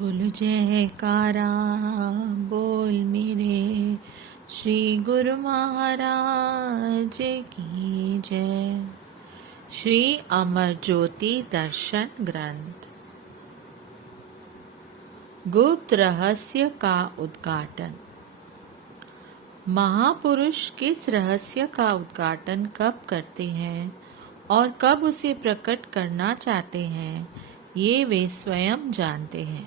बोल जयकारा बोल मेरे श्री गुरु महाराज की जय। श्री अमर ज्योति दर्शन ग्रंथ गुप्त रहस्य का उद्घाटन। महापुरुष किस रहस्य का उद्घाटन कब करते हैं और कब उसे प्रकट करना चाहते हैं, ये वे स्वयं जानते हैं।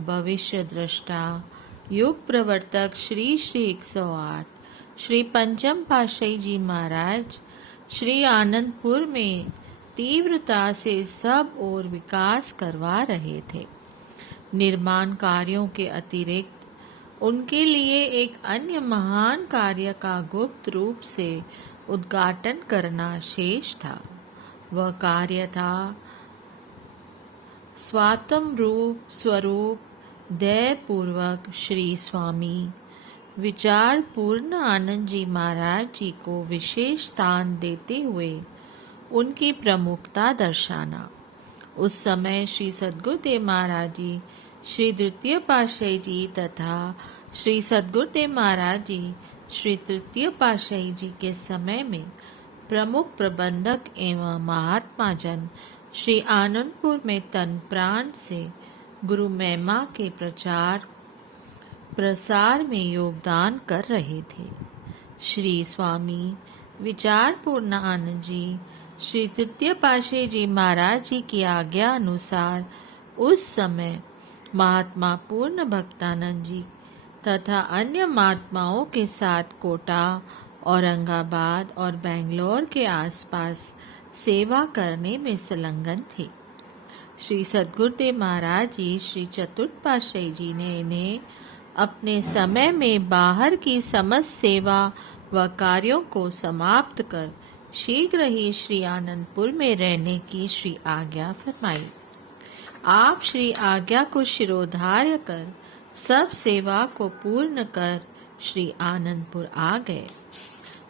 भविष्य दृष्टा युग प्रवर्तक श्री 108 श्री पंचम पातशाही जी महाराज श्री आनंदपुर में तीव्रता से सब ओर विकास करवा रहे थे। निर्माण कार्यों के अतिरिक्त उनके लिए एक अन्य महान कार्य का गुप्त रूप से उद्घाटन करना शेष था। वह कार्य था स्वात्म रूप स्वरूप दयपूर्वक श्री स्वामी विचार पूर्ण आनंद जी महाराज जी को विशेष स्थान देते हुए उनकी प्रमुखता दर्शाना। उस समय श्री सद्गुरुदेव महाराज जी, श्री द्वितीय पातशाही जी तथा श्री सद्गुरुदेव महाराज जी श्री तृतीय पातशाही जी के समय में प्रमुख प्रबंधक एवं महात्मा जन श्री आनंदपुर में तन प्राण से गुरु महिमा के प्रचार प्रसार में योगदान कर रहे थे। श्री स्वामी विचार पूर्ण आनंद जी श्री तृतीय पातशाही जी महाराज जी की आज्ञा अनुसार उस समय महात्मा पूर्ण भक्तानंद जी तथा अन्य महात्माओं के साथ कोटा, औरंगाबाद और बेंगलोर के आसपास सेवा करने में संलग्न थे। श्री सद्गुरुदेव महाराज जी श्री चतुर्थ पातशाही जी ने इन्हें अपने समय में बाहर की समस्त सेवा व कार्यों को समाप्त कर शीघ्र ही श्री आनंदपुर में रहने की श्री आज्ञा फरमाई। आप श्री आज्ञा को शिरोधार्य कर सब सेवा को पूर्ण कर श्री आनंदपुर आ गए।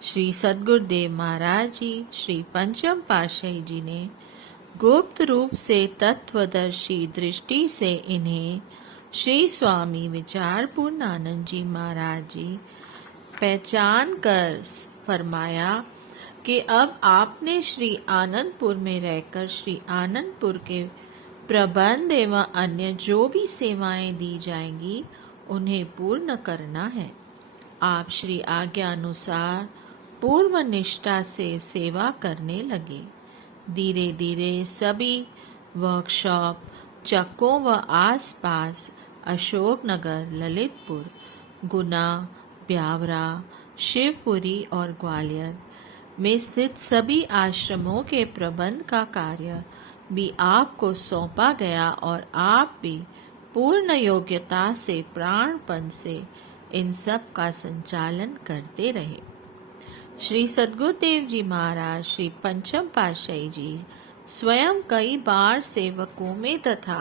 श्री सद्गुरुदेव महाराज जी श्री पंचम पातशाही जी ने गुप्त रूप से तत्वदर्शी दृष्टि से इन्हें श्री स्वामी विचार पूर्ण आनंद जी महाराज जी पहचान कर फरमाया कि अब आपने श्री आनंदपुर में रहकर श्री आनंदपुर के प्रबंध एवं अन्य जो भी सेवाएं दी जाएंगी उन्हें पूर्ण करना है। आप श्री आज्ञा अनुसार पूर्व निष्ठा से सेवा करने लगे। धीरे धीरे सभी वर्कशॉप चक्कों व आसपास अशोकनगर, ललितपुर, गुना, ब्यावरा, शिवपुरी और ग्वालियर में स्थित सभी आश्रमों के प्रबंध का कार्य भी आपको सौंपा गया और आप भी पूर्ण योग्यता से प्राणपण से इन सब का संचालन करते रहे। श्री सद्गुरुदेव जी महाराज श्री पंचम पातशाही जी स्वयं कई बार सेवकों में तथा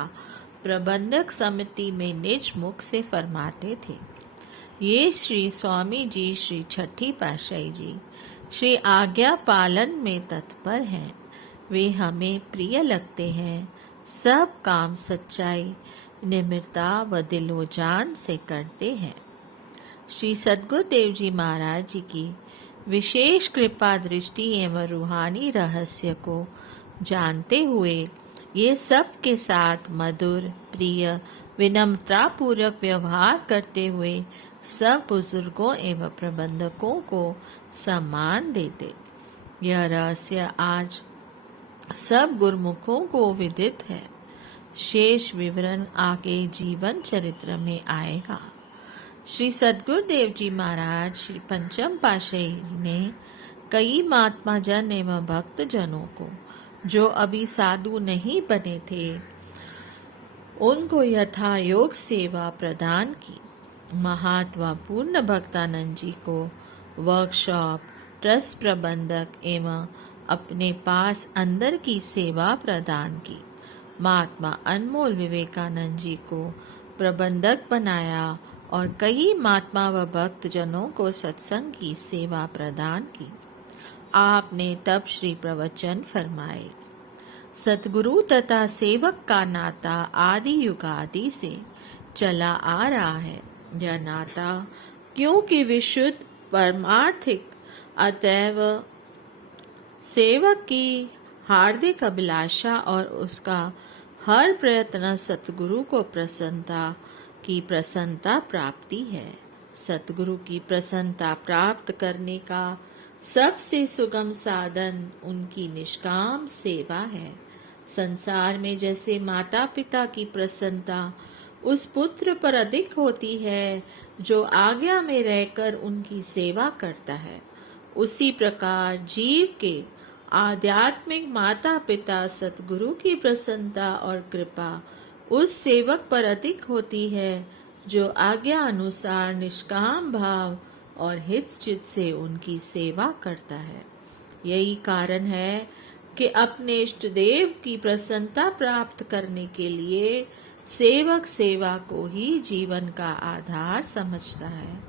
प्रबंधक समिति में निज मुख से फरमाते थे। ये श्री स्वामी जी श्री छठी पातशाही जी श्री आज्ञा पालन में तत्पर हैं। वे हमें प्रिय लगते हैं। सब काम सच्चाई, निम्रता व दिलोजान से करते हैं। श्री सद्गुरुदेव जी महाराज जी की विशेष कृपा दृष्टि एवं रूहानी रहस्य को जानते हुए ये सब के साथ मधुर, प्रिय, विनम्रता पूर्वक व्यवहार करते हुए सब बुजुर्गों एवं प्रबंधकों को सम्मान देते। यह रहस्य आज सब गुरुमुखों को विदित है। शेष विवरण आगे जीवन चरित्र में आएगा। श्री सद्गुरुदेव जी महाराज श्री पंचम पातशाही ने कई महात्मा जन एवं भक्त जनों को जो अभी साधु नहीं बने थे उनको यथा योग सेवा प्रदान की। महात्मा पूर्ण भक्तानंद जी को वर्कशॉप, ट्रस्ट प्रबंधक एवं अपने पास अंदर की सेवा प्रदान की। महात्मा अनमोल विवेकानंद जी को प्रबंधक बनाया और कई महात्मा व भक्त जनों को सत्संग की सेवा प्रदान की। आपने तब श्री प्रवचन फरमाए। सतगुरु तथा सेवक का नाता आदि युगादि से चला आ रहा है। यह नाता क्योंकि विशुद्ध परमार्थिक, अतएव सेवक की हार्दिक अभिलाषा और उसका हर प्रयत्न सतगुरु को प्रसन्नता प्राप्ति है। सतगुरु की प्रसन्नता प्राप्त करने का सबसे सुगम साधन उनकी निष्काम सेवा है। संसार में जैसे माता पिता की प्रसन्नता उस पुत्र पर अधिक होती है जो आज्ञा में रहकर उनकी सेवा करता है, उसी प्रकार जीव के आध्यात्मिक माता पिता सतगुरु की प्रसन्नता और कृपा उस सेवक पर अधिक होती है जो आज्ञा अनुसार निष्काम भाव और हित चित से उनकी सेवा करता है। यही कारण है कि अपने इष्ट देव की प्रसन्नता प्राप्त करने के लिए सेवक सेवा को ही जीवन का आधार समझता है।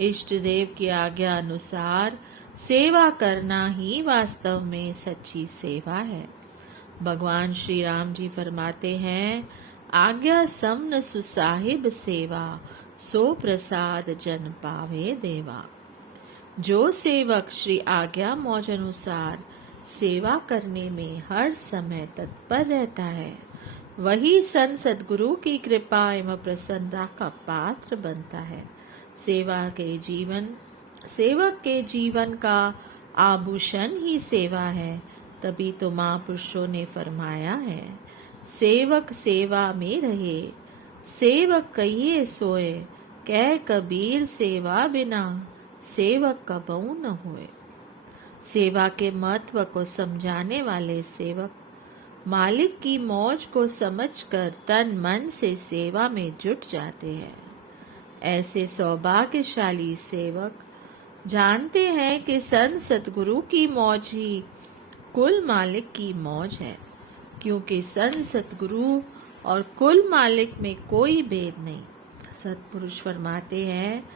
इष्ट देव की आज्ञा अनुसार सेवा करना ही वास्तव में सच्ची सेवा है। भगवान श्री राम जी फरमाते हैं, आज्ञा समन सुसाहिब सेवा, सो प्रसाद जन पावे देवा। जो सेवक श्री आज्ञा मौज अनुसार सेवा करने में हर समय तत्पर रहता है, वही संत सद्गुरु की कृपा एवं प्रसन्नता का पात्र बनता है। सेवक के जीवन का आभूषण ही सेवा है। तभी तो महापुरुषों ने फरमाया है, सेवक सेवा में रहे, सेवक कहिए सोए, कह कबीर सेवा बिना सेवक कबहू न होए। सेवा के महत्व को समझाने वाले सेवक मालिक की मौज को समझकर तन मन से सेवा में जुट जाते हैं। ऐसे सौभाग्यशाली सेवक जानते हैं कि संत सतगुरु की मौज ही कुल मालिक की मौज है, क्योंकि संत सतगुरु और कुल मालिक में कोई भेद नहीं। सतपुरुष फरमाते हैं,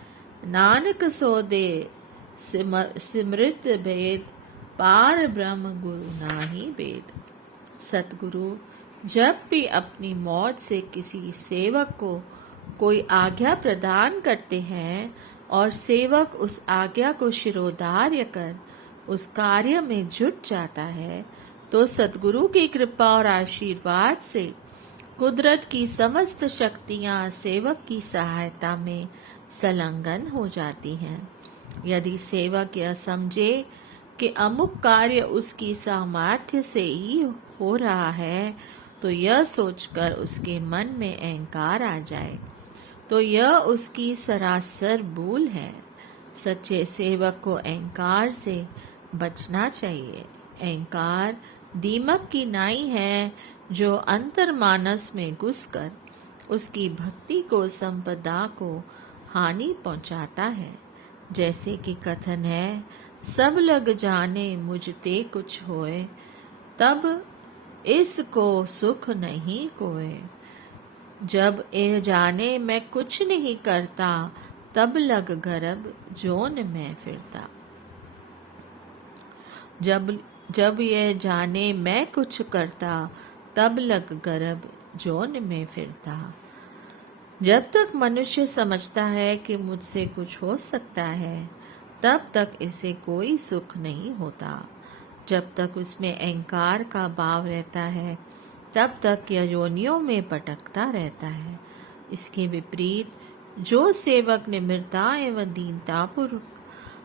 नानक सो दे सिमृत भेद, पार ब्रह्म गुरु नाही भेद। सतगुरु जब भी अपनी मौज से किसी सेवक को कोई आज्ञा प्रदान करते हैं और सेवक उस आज्ञा को शिरोधार्य कर उस कार्य में जुट जाता है, तो सतगुरु की कृपा और आशीर्वाद से कुदरत की समस्त शक्तियां सेवक की सहायता में संलग्न हो जाती हैं। यदि सेवक यह समझे कि अमुक कार्य उसकी सामर्थ्य से ही हो रहा है, तो यह सोचकर उसके मन में अहंकार आ जाए, तो यह उसकी सरासर भूल है। सच्चे सेवक को अहंकार से बचना चाहिए। अहंकार दीमक की नाई है जो अंतर्मानस में घुसकर उसकी भक्ति को, संपदा को हानि पहुंचाता है। जैसे कि कथन है, सब लग जाने मुझते कुछ होए, तब इसको सुख नहीं कोए। जब ए जाने मैं कुछ नहीं करता, तब लग गर्भ जोन में फिरता। जब यह जाने मैं कुछ करता, तब लग गर्भ जोन में फिरता। जब तक मनुष्य समझता है कि मुझसे कुछ हो सकता है, तब तक इसे कोई सुख नहीं होता। जब तक उसमें अहंकार का भाव रहता है, तब तक यह योनियों में भटकता रहता है। इसके विपरीत जो सेवक निम्रता एवं दीनतापूर्वक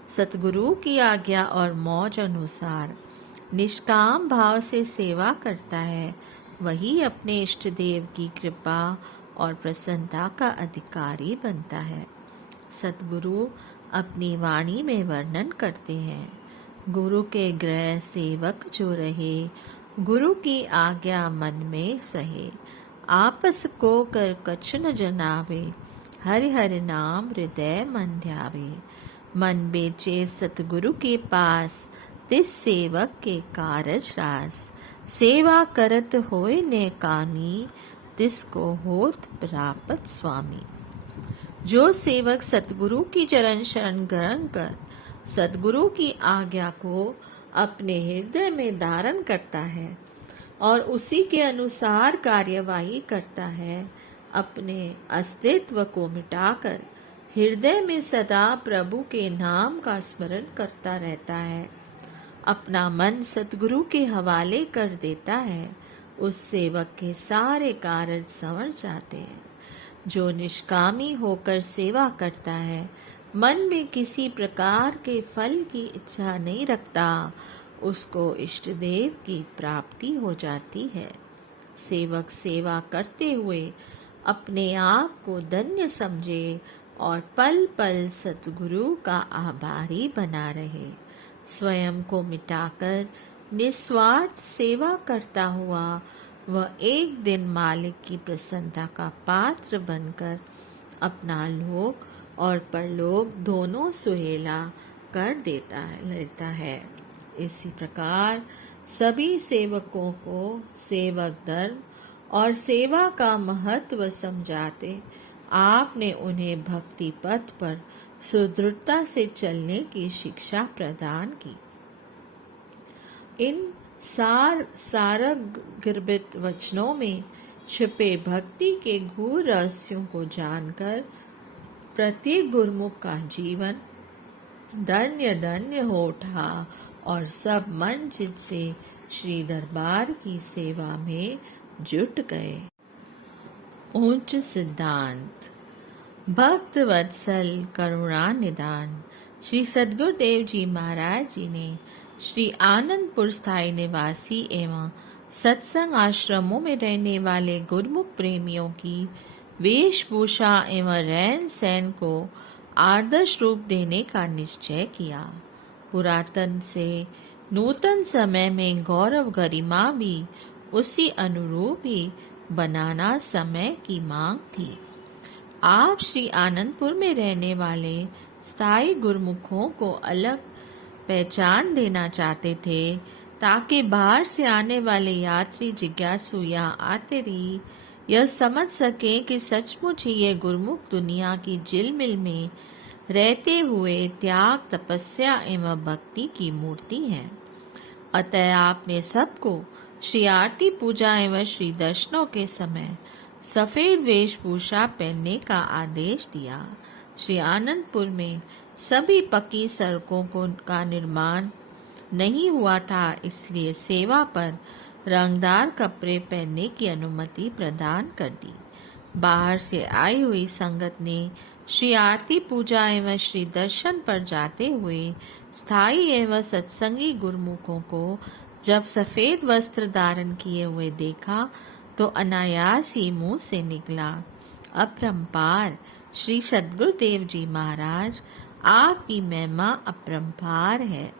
सतगुरु की आज्ञा और मौज अनुसार निष्काम भाव से सेवा करता है, वही अपने इष्ट देव की कृपा और प्रसन्नता का अधिकारी बनता है। सतगुरु अपनी वाणी में वर्णन करते हैं, गुरु के गृह सेवक जो रहे, गुरु की आज्ञा मन में सहे, आपस को कर कछु न जनावे, हरि हरि नाम हृदय मन ध्यावे। मन बेचे सतगुरु के पास, तिस सेवक के कारज रास। सेवा करत होय ने कामी, तिसको होत प्राप्त स्वामी। जो सेवक सतगुरु की चरण शरण ग्रहण कर सतगुरु की आज्ञा को अपने हृदय में धारण करता है, और उसी के अनुसार कार्यवाही करता है, अपने अस्तित्व को मिटाकर हृदय में सदा प्रभु के नाम का स्मरण करता रहता है, अपना मन सतगुरु के हवाले कर देता है, उस सेवक के सारे कार्य संवर जाते हैं। जो निष्कामी होकर सेवा करता है, मन में किसी प्रकार के फल की इच्छा नहीं रखता, उसको इष्ट देव की प्राप्ति हो जाती है। सेवक सेवा करते हुए अपने आप को धन्य समझे और पल पल सतगुरु का आभारी बना रहे। स्वयं को मिटाकर निस्वार्थ सेवा करता हुआ वह एक दिन मालिक की प्रसन्नता का पात्र बनकर अपना लोक और परलोक दोनों सुहेला कर लेता है। इसी प्रकार सभी सेवकों को सेवक धर्म और सेवा का महत्व समझाते आपने उन्हें भक्ति पथ पर सुदृढ़ता से चलने की शिक्षा प्रदान की। इन सारगर्भित वचनों में छिपे भक्ति के गूढ़ रहस्यों को जानकर प्रत्येक गुरुमुख का जीवन धन्य धन्य हो उठा और सब मन चित से श्री दरबार की सेवा में जुट गए। उच्च सिद्धांत। भक्त वत्सल करुणा निदान। श्री सद्गुरुदेव जी महाराज जी ने श्री आनंदपुर स्थायी निवासी एवं सत्संग आश्रमों में रहने वाले गुरुमुख प्रेमियों की वेशभूषा एवं रहन सहन को आदर्श रूप देने का निश्चय किया। पुरातन से नूतन समय में गौरव गरिमा भी उसी अनुरूप ही बनाना समय की मांग थी। आप श्री आनंदपुर में रहने वाले स्थायी गुरुमुखों को अलग पहचान देना चाहते थे, ताकि बाहर से आने वाले यात्री जिज्ञासु यहाँ आते ही यह समझ सके कि सचमुच ही ये गुरुमुख दुनिया की झिलमिल में रहते हुए त्याग, तपस्या एवं भक्ति की मूर्ति हैं। अतः आपने सबको श्री आरती पूजा एवं श्री दर्शनों के समय सफेद वेशभूषा पहनने का आदेश दिया। श्री आनंदपुर में सभी पक्की सड़कों का निर्माण नहीं हुआ था, इसलिए सेवा पर रंगदार कपड़े पहनने की अनुमति प्रदान कर दी। बाहर से आई हुई संगत ने श्री आरती पूजा एवं श्री दर्शन पर जाते हुए स्थायी एवं सत्संगी गुरुमुखों को जब सफेद वस्त्र धारण किए हुए देखा तो अनायास ही मुंह से निकला, अपरंपार श्री सद्गुरुदेव जी महाराज, आपकी महिमा अपरंपार है।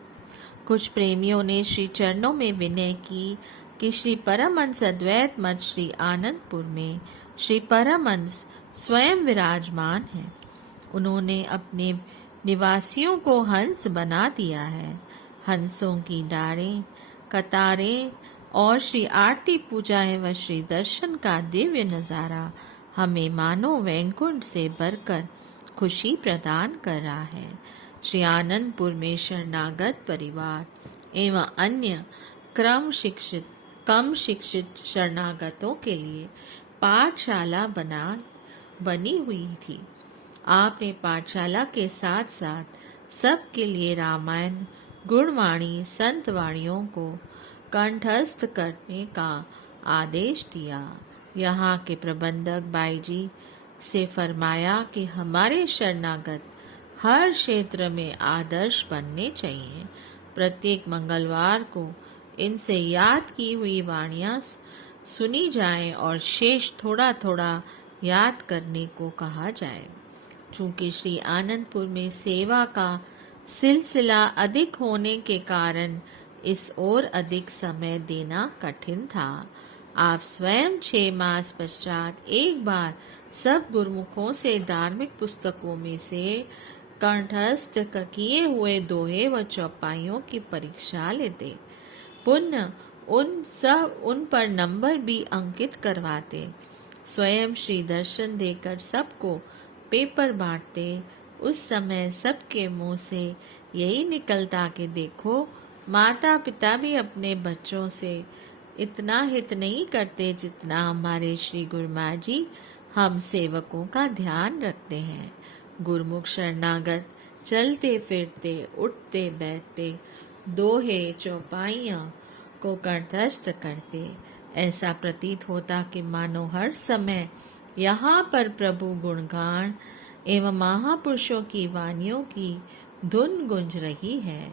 कुछ प्रेमियों ने श्री चरणों में विनय की कि श्री परमहंस अद्वैत मठ श्री आनंदपुर में श्री परमहंस स्वयं विराजमान हैं। उन्होंने अपने निवासियों को हंस बना दिया है। हंसों की डारें, कतारें और श्री आरती पूजा एवं श्री दर्शन का दिव्य नज़ारा हमें मानो वैकुंठ से बढ़कर खुशी प्रदान कर रहा है। श्री आनंदपुर में शरणागत परिवार एवं अन्य कम शिक्षित शरणागतों के लिए पाठशाला बनी हुई थी। आपने पाठशाला के साथ साथ सबके लिए रामायण, गुणवाणी, संत वाणियों को कंठस्थ करने का आदेश दिया। यहाँ के प्रबंधक बाई जी से फरमाया कि हमारे शरणागत हर क्षेत्र में आदर्श बनने चाहिए। प्रत्येक मंगलवार को इनसे याद की हुई वाणियाँ सुनी जाएं और शेष थोड़ा थोड़ा याद करने को कहा जाए। चूँकि श्री आनंदपुर में सेवा का सिलसिला अधिक होने के कारण इस ओर अधिक समय देना कठिन था। आप स्वयं 6 मास पश्चात एक बार सब गुरुमुखों से धार्मिक पुस्तकों में से कंठस्थ किए हुए दोहे व चौपाइयों की परीक्षा लेते। पुनः उन पर नंबर भी अंकित करवाते। स्वयं श्री दर्शन देकर सबको पेपर बांटते। उस समय सबके मुंह से यही निकलता कि देखो, माता पिता भी अपने बच्चों से इतना हित नहीं करते जितना हमारे श्री गुरु महाराज जी हम सेवकों का ध्यान रखते हैं। गुरुमुख शरणागत चलते फिरते उठते बैठते दोहे चौपाइयाँ को कंठस्थ करते। ऐसा प्रतीत होता कि मानो हर समय यहाँ पर प्रभु गुणगान एवं महापुरुषों की वाणियों की धुन गुंज रही है।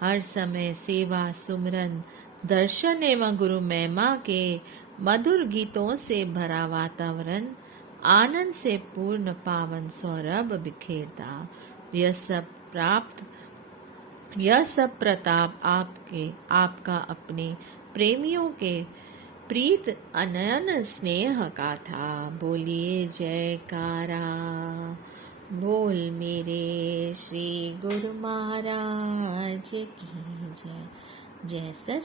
हर समय सेवा सुमरन दर्शन एवं गुरु महिमा के मधुर गीतों से भरा वातावरण आनंद से पूर्ण पावन सौरभ बिखेरता। यह सब प्रताप आपका अपने प्रेमियों के प्रीत अनयन स्नेह का था। बोलिए जयकारा बोल मेरे श्री गुरु महाराज की जय। जय सर।